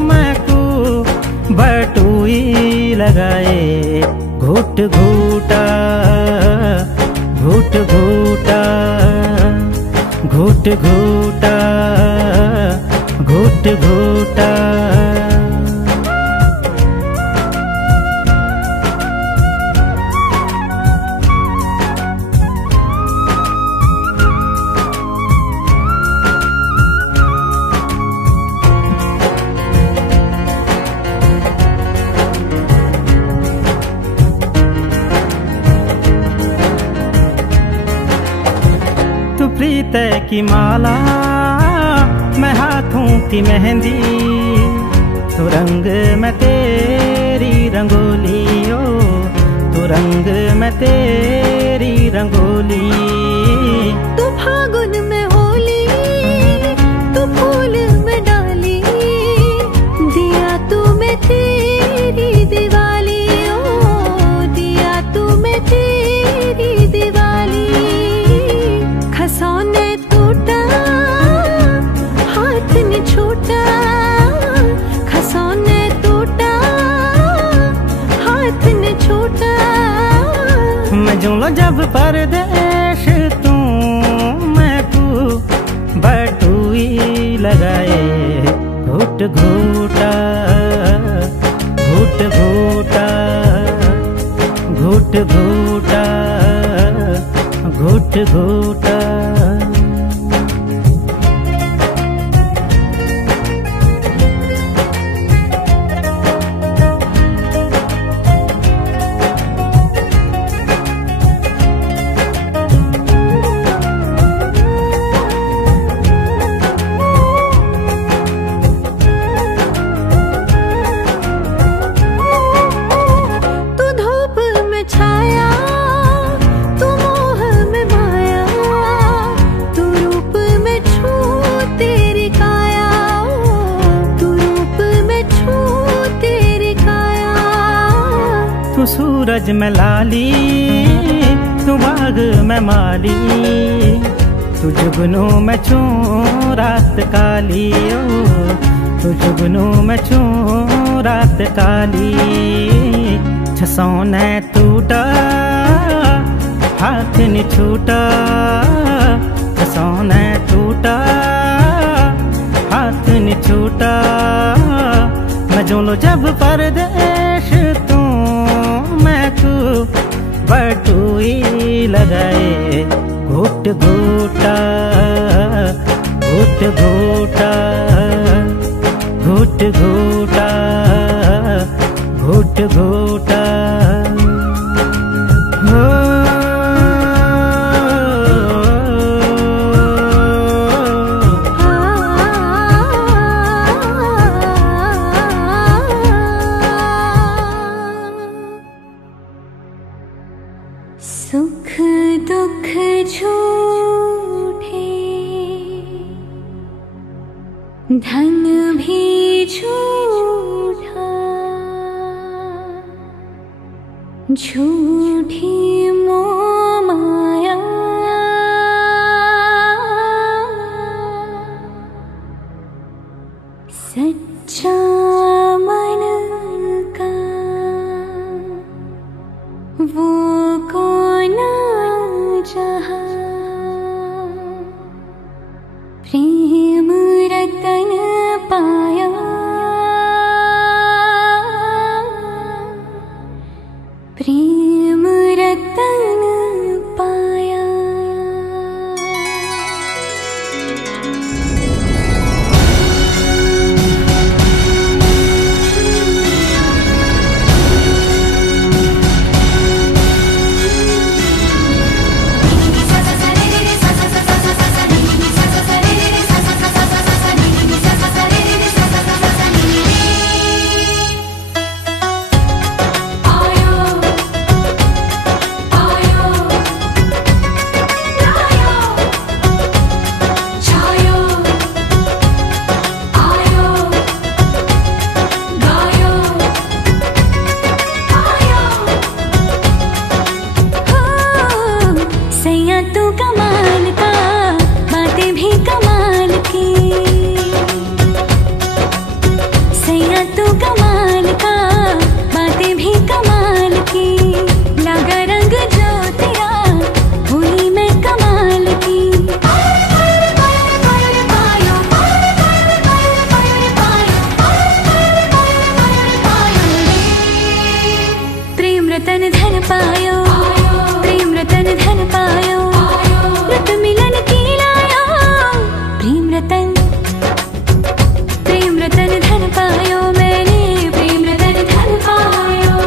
मैं को बटुई लगाए, घुट घूटा घुट घूटा घुट घूटा घुट घूटा। प्रीत की माला मैं हाथों की मेहंदी, तो रंग मैं तेरी रंगोली, ओ तो रंग मैं तेरी रंगोली। तू फागुन में होली, तू फूल में डाली, दिया तू मैं तेरी दिवाली, ओ दिया तू मैं तेरी दिवाली। खसौने टूटा हाथ ने छूटा, खसौने टूटा हाथ ने छूटा। मैं जो लो जब परदेश तू मैं को बटुई लगाए, घुट घूटा घुट घूटा घुट घूटा घुट घूटा। तू सूरज में लाली, तू बाग में माली, तू जुगनू में छूं रात काली, ओ तू जुगनू में छूं रात काली। छसौने टूटा हाथ नहीं छूटा, छसौने टूटा हाथ नहीं छूटा। मैं जो लो जब परदेश तू मैं को बटुई लगाए, घुट घूटा घुट घूटा घुट घूटा घुट घूटा। सुख दुख झूठे, धन भी झूठा, झूठी मोह माया, सच्चा मन का वो कौन जहाँ, प्रेम रतन पाया, प्रेम रतन पाया। धन पायो, प्रेम रतन धन पायो, रत मिलन की लायो, प्रेम रतन धन पायो, मैंने प्रेम रतन धन पायो।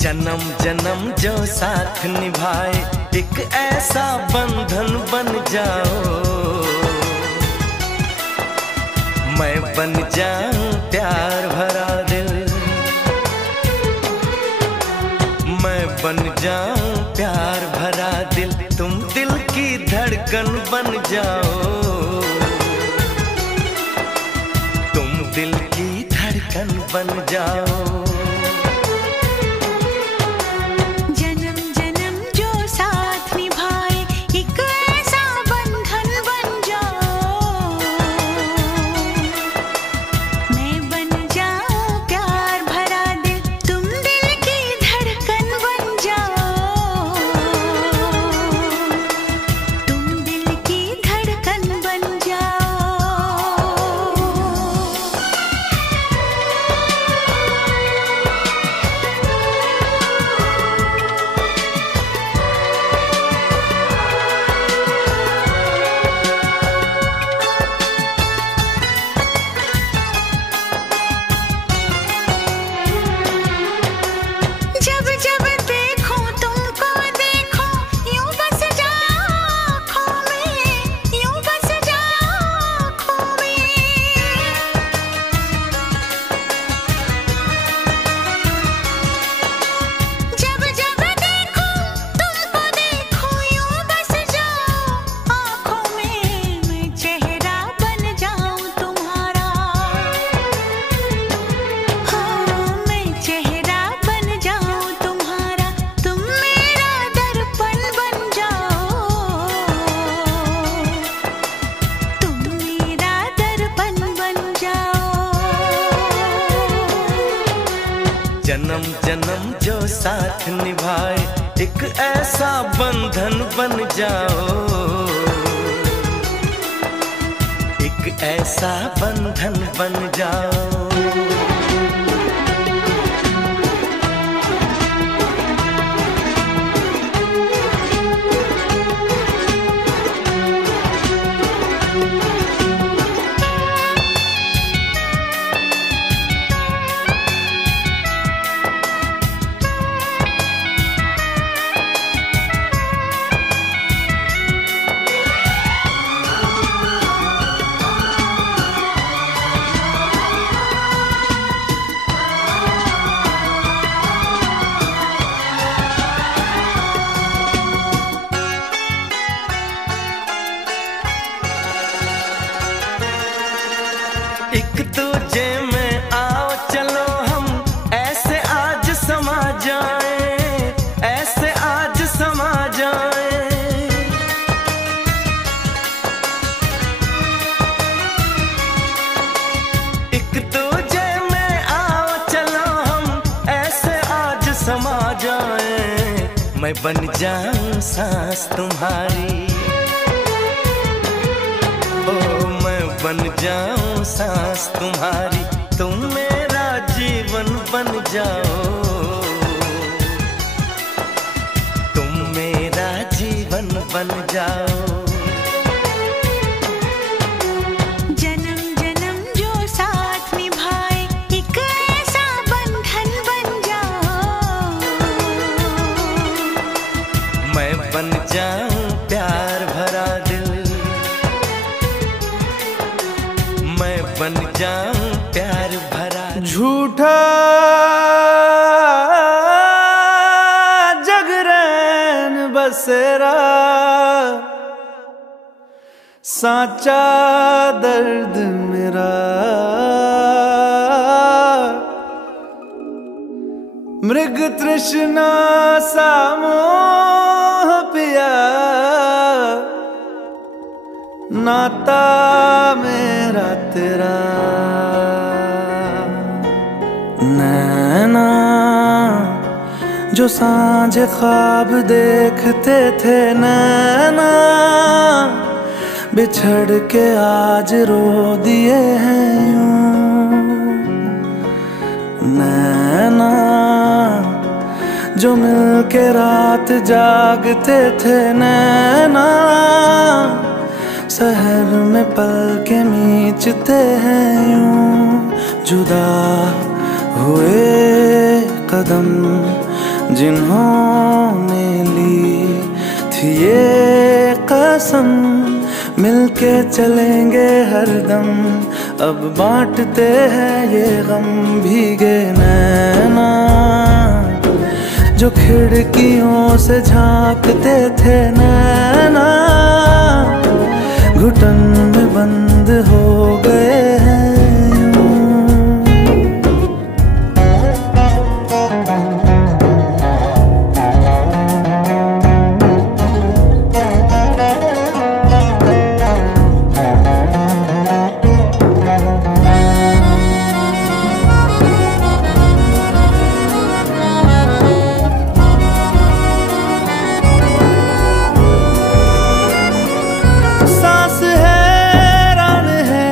जन्म जन्म जो साथ निभाए एक ऐसा बंधन बन जाओ, मैं बन जाऊं प्यार भरा दिल, मैं बन जाऊं प्यार भरा दिल, तुम दिल की धड़कन बन जाओ, तुम दिल की धड़कन बन जाओ। साथ निभाए, एक ऐसा बंधन बन जाओ, एक ऐसा बंधन बन जाओ। एक दूजे में आओ चलो हम ऐसे आज समा जाएं, ऐसे आज समा जाएं। एक दूजे में आओ चलो हम ऐसे आज समा जाएं। मैं बन जाऊं सांस तुम्हारी, बन जाऊं सांस तुम्हारी, तुम मेरा जीवन बन जाओ, तुम मेरा जीवन बन जाओ। जन्म जन्म जो साथ निभाए, एक ऐसा बंधन बन जाओ। मैं बन जाऊं प्यार भरा दिल, मैं बन जाऊं प्यार भरा। झूठा जगरैन बसेरा, साचा दर्द मेरा। मृग तृष्णा सा मोह पिया, नाता मेरा तेरा। नैना जो सांझ ख्वाब देखते थे, नैना बिछड़ के आज रो दिए हैं यूं। नैना जो मिल के रात जागते थे, नैना शहर में पल के मीचते हैं यूं। जुदा हुए कदम जिन्होंने ली थी ये कसम, मिलके चलेंगे हरदम। अब बांटते हैं ये गम। भीगे नैना जो खिड़कियों से झांकते थे, नैना घुटन में बंद हो गए हैं। सांस हैरान है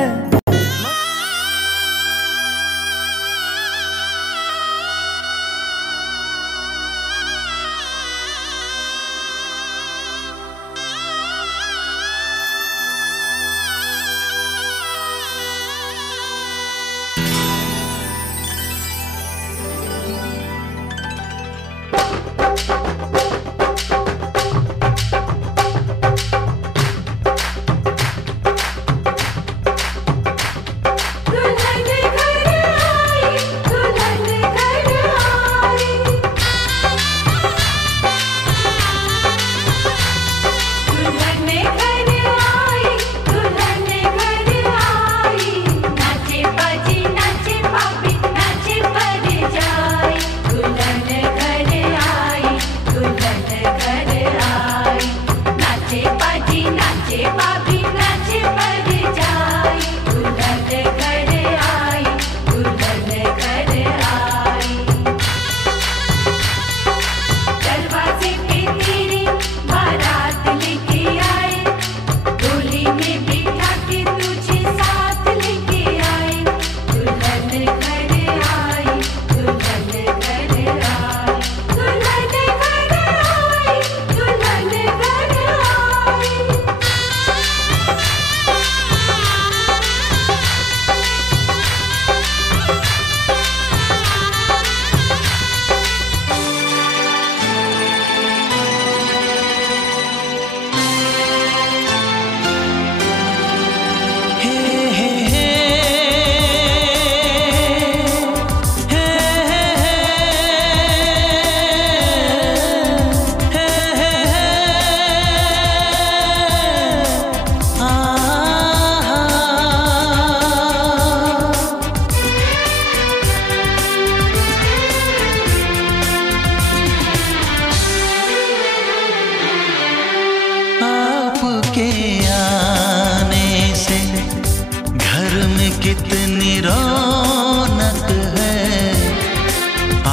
कितनी रौनक है,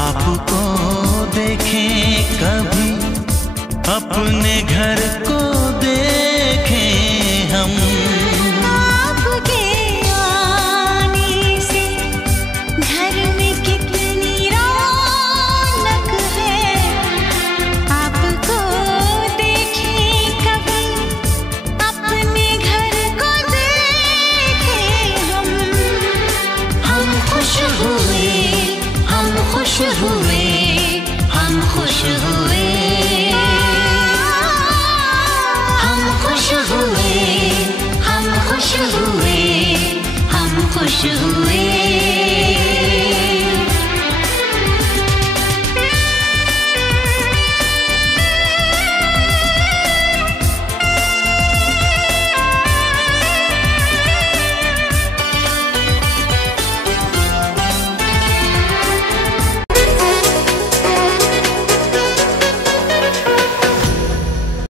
आपको देखें कभी, अपने घर को देखें हम। आपके आने से घर में कितनी रौनक है, आपको देखें कभी, अपने घर को देखें हम। हम खुश हुए, हम खुश हुए, हम खुश हुए, हम खुश हुए, हम खुश हुए, हम खुश हुए।